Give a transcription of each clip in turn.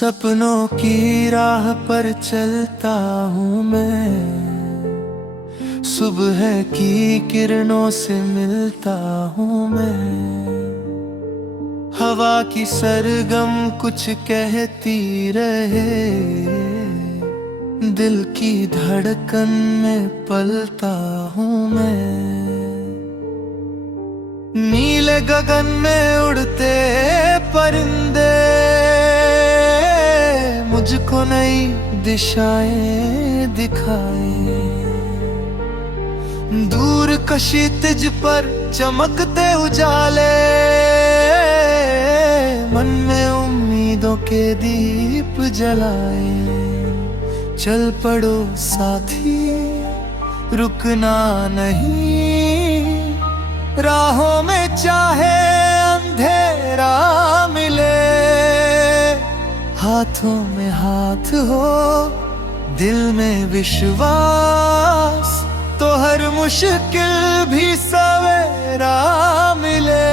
सपनों की राह पर चलता हूँ मैं, सुबह की किरणों से मिलता हूँ मैं। हवा की सरगम कुछ कहती रहे, दिल की धड़कन में पलता हूँ मैं। नीले गगन में उड़ते परिंदे मुझको नई दिशाएं दिखाए। दूर क्षितिज पर चमकते उजाले, मन में उम्मीदों के दीप जलाए। चल पड़ो साथी, रुकना नहीं, राहों में चाहे अंधेरा मिले। हाथों में हाथ हो, दिल में विश्वास, तो हर मुश्किल भी सवेरा मिले।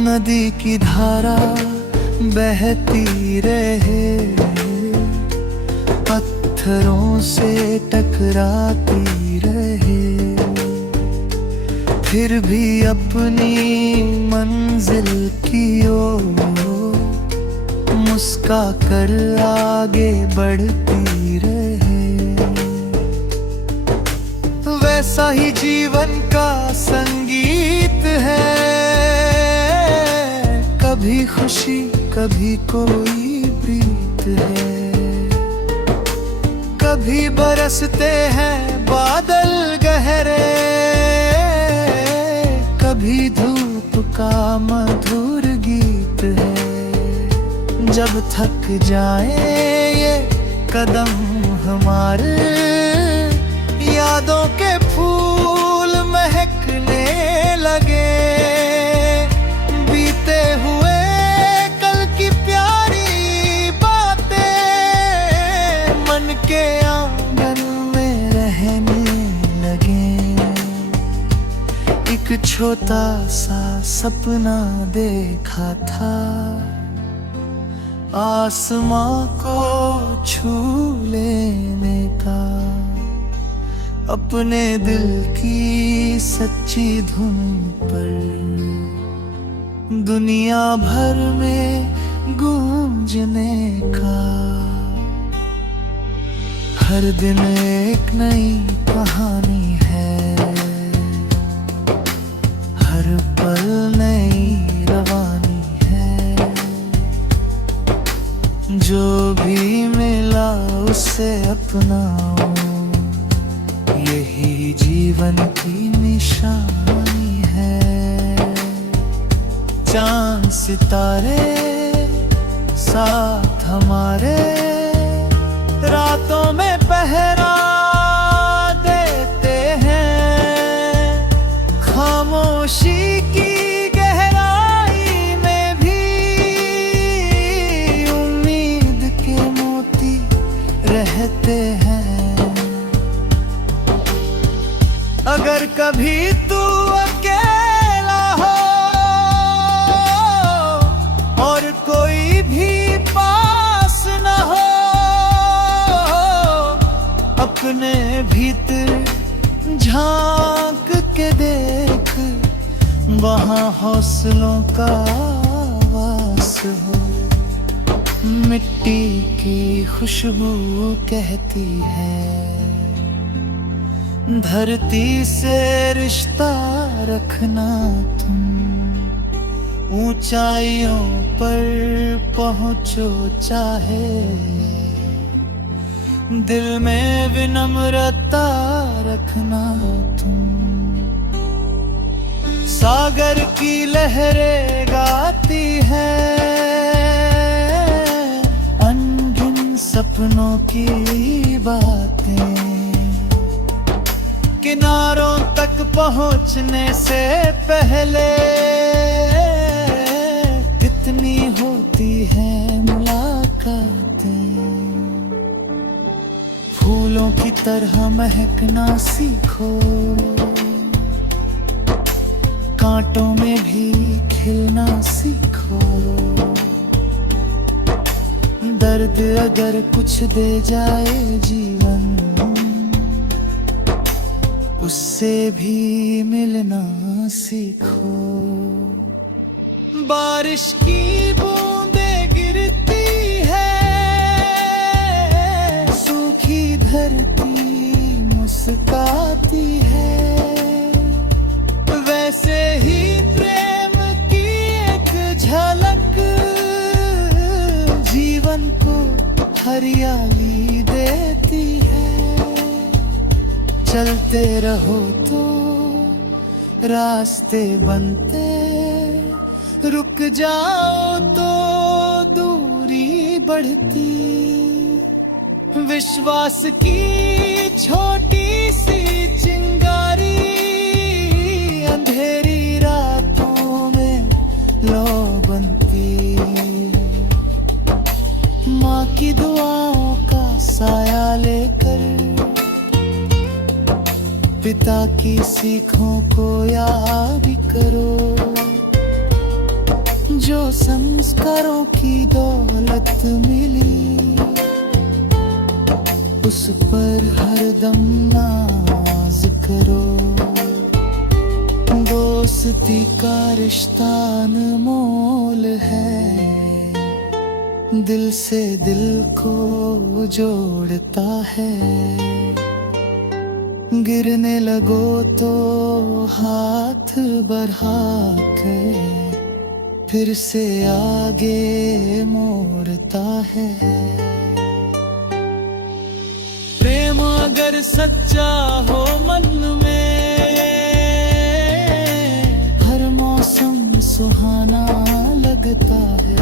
नदी की धारा बहती रहे, पत्थरों से टकराती रहे, फिर भी अपनी मंजिल की ओर मुस्का कर आगे बढ़ती रहे। वैसा ही जीवन का संगीत है, कभी खुशी कभी कोई प्रीत है। कभी बरसते हैं बादल गहरे, कभी धूप का मधुर गीत है। जब थक जाए ये कदम हमारे, यादों के फूल महकने लगे। बीते हुए कल की प्यारी बातें मन के आंगन में रहने लगे। एक छोटा सा सपना देखा था, आसमां को छू लेने का, अपने दिल की सच्ची धुन पर दुनिया भर में गूंजने का। हर दिन एक नई कहानी है, हर पल नई रवानी है। जो भी मिला उसे अपनाओ, यही जीवन की निशानी है। चांद सितारे साथ हमारे, रातों में पहरा देते हैं। खामोशी की गहराई में भी उम्मीद के मोती रहते हैं। अगर कभी तू अकेला हो और कोई भी पास न हो, अपने भीतर झांक के देख, वहाँ हौसलों का वास हो। मिट्टी की खुशबू कहती है, धरती से रिश्ता रखना तुम। ऊंचाइयों पर पहुंचो चाहे, दिल में विनम्रता रखना तुम। सागर की लहरें गाती है अनगिन सपनों की बातें। किनारों तक पहुंचने से पहले कितनी होती हैं मुलाकातें। फूलों की तरह महकना सीखो, कांटों में भी खिलना सीखो। दर्द अगर कुछ दे जाए जीवन, उससे भी मिलना सीखो। बारिश की बूंदें गिरती है, सूखी धरती मुस्काती है। वैसे ही प्रेम की एक झलक जीवन को हरियाली देती है। चलते रहो तो रास्ते बनते, रुक जाओ तो दूरी बढ़ती। विश्वास की छोटी सी चिंगारी अंधेरी रातों में लौ बनती। माँ की दुआओं का साया लेकर, पिता की सीखों को याद करो। जो संस्कारों की दौलत मिली, उस पर हरदम नाज करो। दोस्ती का रिश्ता अनमोल है, दिल से दिल को जोड़ता है। गिरने लगो तो हाथ बढ़ा कर फिर से आगे मोड़ता है। प्रेम अगर सच्चा हो मन में, हर मौसम सुहाना लगता है।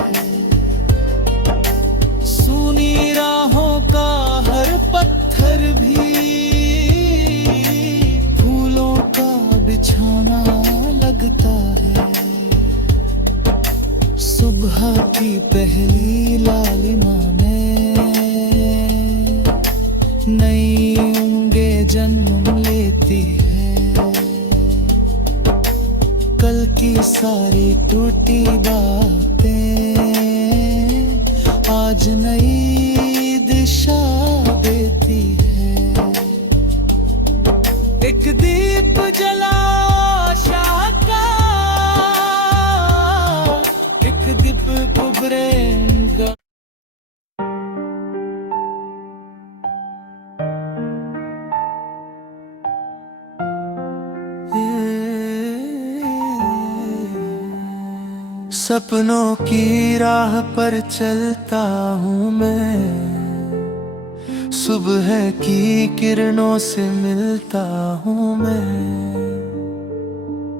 सूनी राहों का हर पत्थर भी फूलों का बिछौना लगता है। सुबह की पहली लालिमा में नई उम्मीदें जन्म लेती है। कल की सारी टूटी बातें आज नई दिशा देती है। एक दीप जला आशा का, एक दीप उभरेगा। सपनों की राह पर चलता हूँ मैं, सुबह की किरणों से मिलता हूँ मैं।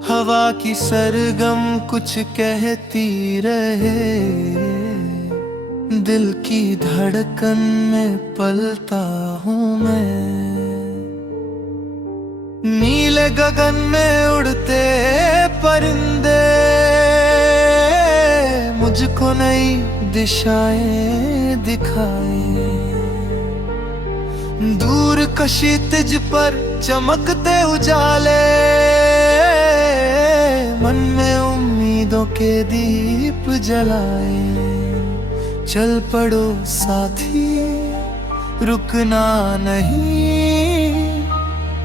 हवा की सरगम कुछ कहती रहे, दिल की धड़कन में पलता हूँ मैं। नीले गगन में उड़ते परिंदे मुझको नई दिशाएं दिखाए। दूर कशीतिज पर चमकते उजाले, मन में उम्मीदों के दीप जलाए। चल पड़ो साथी, रुकना नहीं,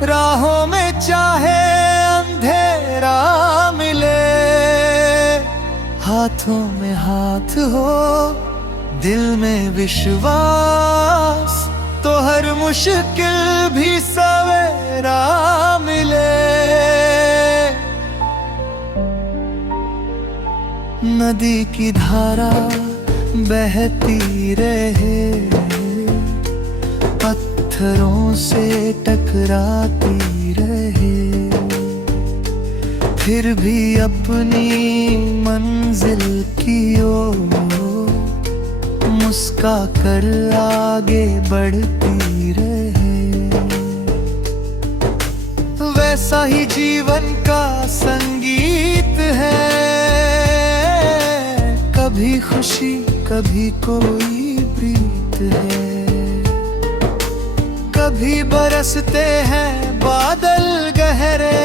राहों में चाहे अंधेरा मिले। हाथों में हाथ हो, दिल में विश्वास, तो हर मुश्किल भी सवेरा मिले। नदी की धारा बहती रहे, पत्थरों से टकराती रहे, फिर भी अपनी मंजिल की ओर मुस्का कर आगे बढ़ती रहे। वैसा ही जीवन का संगीत है, कभी खुशी कभी कोई प्रीत है। कभी बरसते हैं बादल गहरे,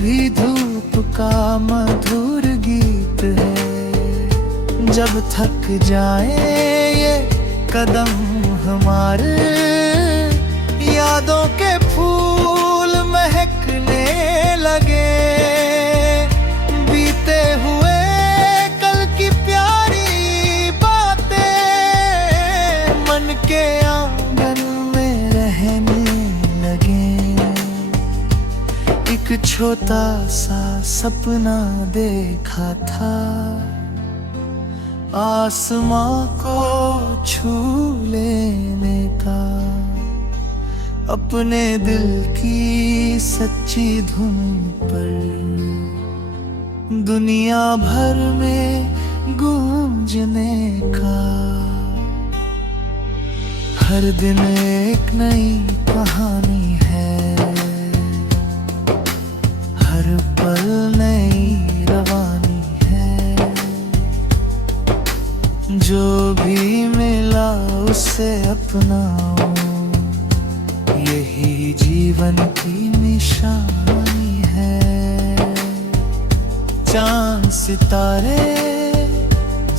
भी धूप का मधुर गीत है। जब थक जाए ये कदम हमारे, यादों के फूल महकने लगे। बीते हुए कल की प्यारी बातें मन के आंगन में रहने लगे। एक छोटा सा सपना देखा था, आसमां को छू लेने का। अपने दिल की सच्ची धुन पर दुनिया भर में गूंजने का। हर दिन एक नई कहानी है, हर पल नई रवानी है। जो भी मिला उसे अपनाओ, यही जीवन की निशानी है। चांद सितारे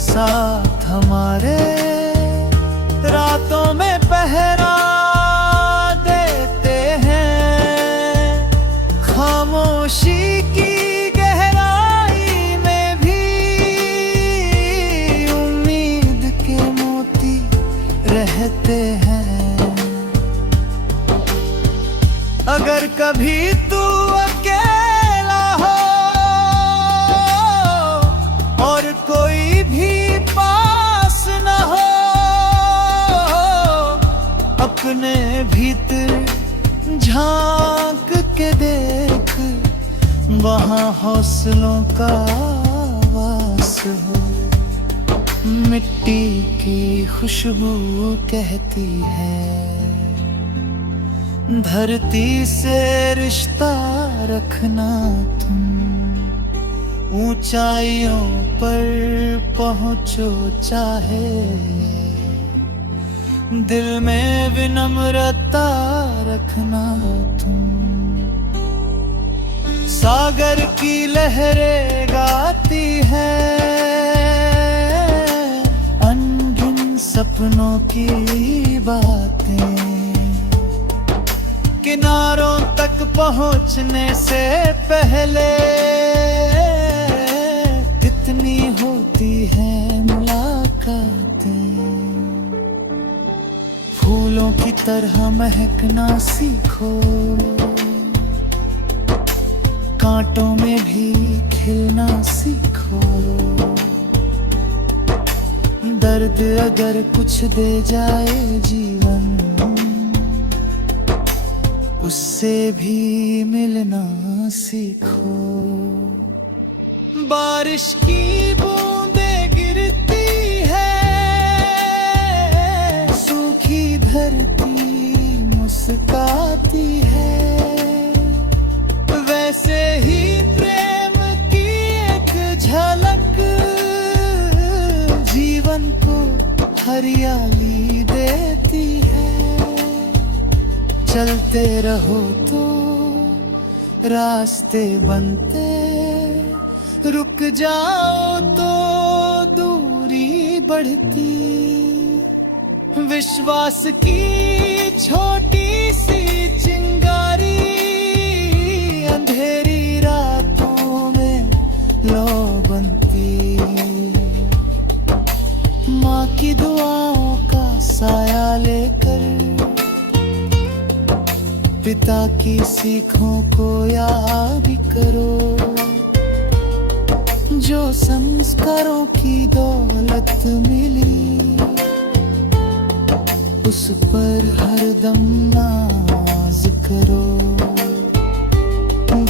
साथ हमारे, रातों में पहरा देते हैं। खामोशी की गहराई में भी उम्मीद के मोती रहते हैं। अगर कभी तू अकेला हो और कोई भी पास न हो, अपने भीतर झांक के देख, वहाँ हौसलों का वास हो। मिट्टी की खुशबू कहती है, धरती से रिश्ता रखना तुम। ऊंचाइयों पर पहुंचो चाहे, दिल में विनम्रता रखना तुम। सागर की लहरें गाती है अनगिन सपनों की बातें। किनारों तक पहुंचने से पहले कितनी होती हैं मुलाकातें। फूलों की तरह महकना सीखो, कांटों में भी खिलना सीखो। दर्द अगर कुछ दे जाए जीवन, उससे भी मिलना सीखो। बारिश की बूंदें गिरती है, सूखी धरती मुस्काती है। वैसे ही प्रेम की एक झलक जीवन को हरियाली देती है। चलते रहो तो रास्ते बनते, रुक जाओ तो दूरी बढ़ती। विश्वास की छोटी सी चिंगारी अंधेरी रातों में लौ बनती। माँ की दुआओं का साया लेकर, पिता की सीखों को याद करो। जो संस्कारों की दौलत मिली, उस पर हरदम नाज करो।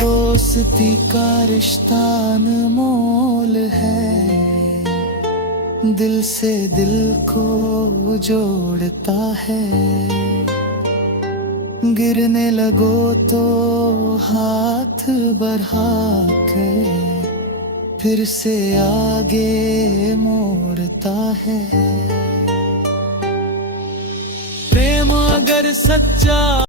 दोस्ती का रिश्ता अनमोल है, दिल से दिल को जोड़ता है। गिरने लगो तो हाथ बढ़ा के फिर से आगे मोड़ता है। प्रेम अगर सच्चा